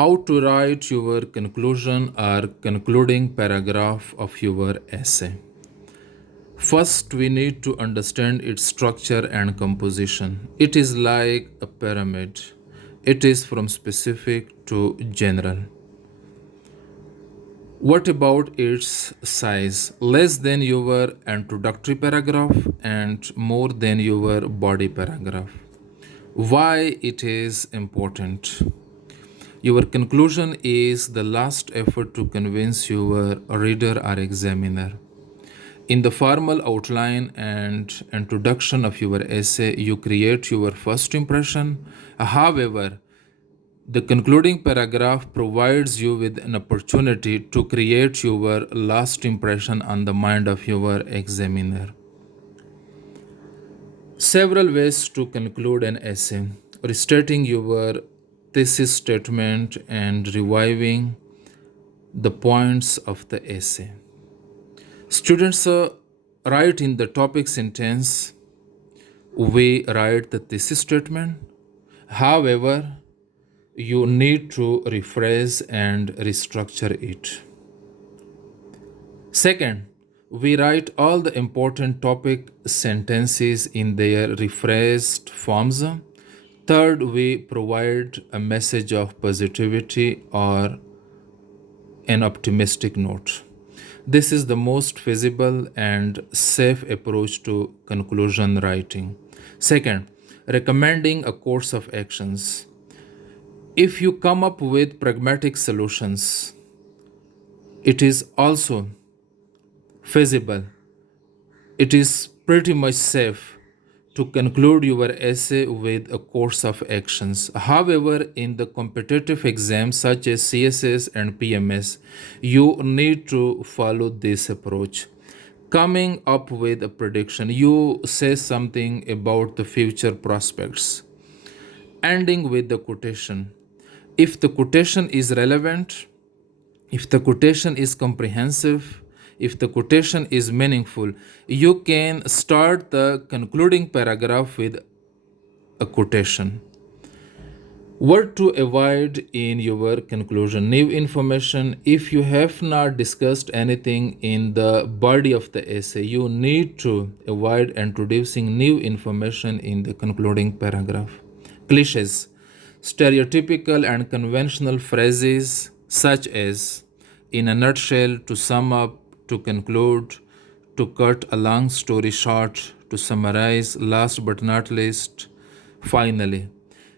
How to write your conclusion or concluding paragraph of your essay. First, we need to understand its structure and composition. It is like a pyramid. It is from specific to general. What about its size? Less than your introductory paragraph and more than your body paragraph. Why it is important? Your conclusion is the last effort to convince your reader or examiner. In the formal outline and introduction of your essay, you create your first impression. However, the concluding paragraph provides you with an opportunity to create your last impression on the mind of your examiner. Several ways to conclude an essay: restating your thesis statement and reviving the points of the essay. Students write in the topic sentence, we write the thesis statement. However, you need to rephrase and restructure it. Second, we write all the important topic sentences in their rephrased forms. Third, we provide a message of positivity or an optimistic note. This is the most feasible and safe approach to conclusion writing. Second, recommending a course of actions. If you come up with pragmatic solutions, it is also feasible. It is pretty much safe to conclude your essay with a course of actions. However, in the competitive exams such as CSS and PMS, you need to follow this approach. Coming up with a prediction, you say something about the future prospects. Ending with the quotation. If the quotation is relevant, if the quotation is comprehensive, if the quotation is meaningful, you can start the concluding paragraph with a quotation. What to avoid in your conclusion? New information. If you have not discussed anything in the body of the essay, you need to avoid introducing new information in the concluding paragraph. Cliches. Stereotypical and conventional phrases such as in a nutshell, to sum up, to conclude, to cut a long story short, to summarize, last but not least, finally.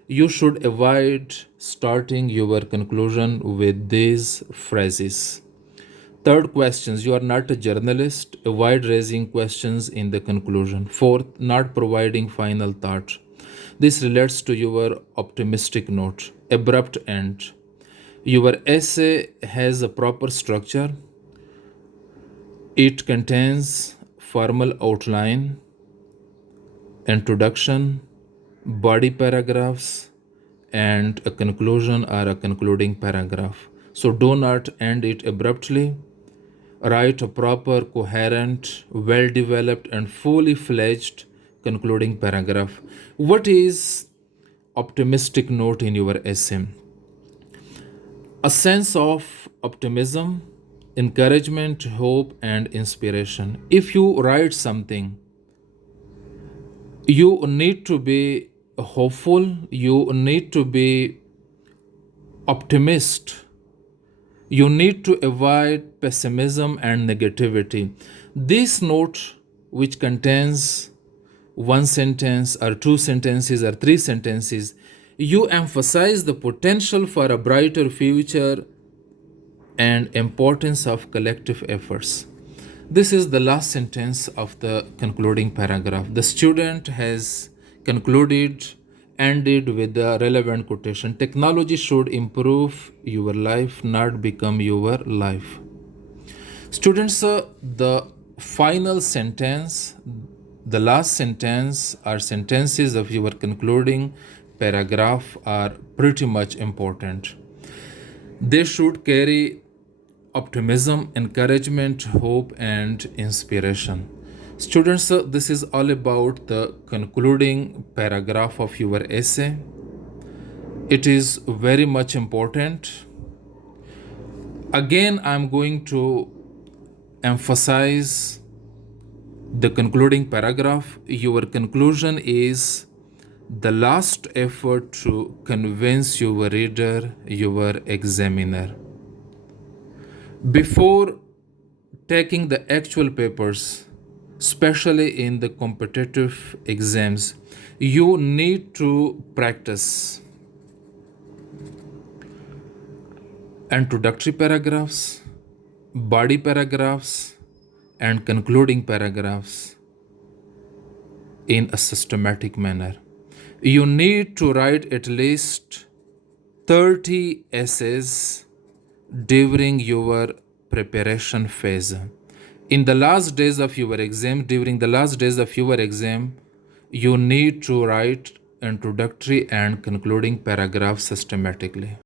You should avoid starting your conclusion with these phrases. Third, questions. You are not a journalist. Avoid raising questions in the conclusion. Fourth, not providing final thought. This relates to your optimistic note. Abrupt end. Your essay has a proper structure. It contains formal outline, introduction, body paragraphs, and a conclusion or a concluding paragraph. So do not end it abruptly. Write a proper, coherent, well developed, and fully fledged concluding paragraph. What is optimistic note in your essay? A sense of optimism, encouragement, hope, and inspiration. If you write something, you need to be hopeful, you need to be optimist, you need to avoid pessimism and negativity. This note, which contains one sentence or two sentences or three sentences, you emphasize the potential for a brighter future and importance of collective efforts. This is the last sentence of the concluding paragraph. The student has concluded, ended with the relevant quotation. Technology should improve your life, not become your life. Students, the final sentence, the last sentence or sentences of your concluding paragraph are pretty much important. They should carry optimism, encouragement, hope, and inspiration. Students, this is all about the concluding paragraph of your essay. It is very much important. Again, I'm going to emphasize the concluding paragraph. Your conclusion is the last effort to convince your reader, your examiner. Before taking the actual papers, especially in the competitive exams, you need to practice introductory paragraphs, body paragraphs, and concluding paragraphs in a systematic manner. You need to write at least 30 essays during your preparation phase. In the last days of your exam, during the last days of your exam, you need to write introductory and concluding paragraphs systematically.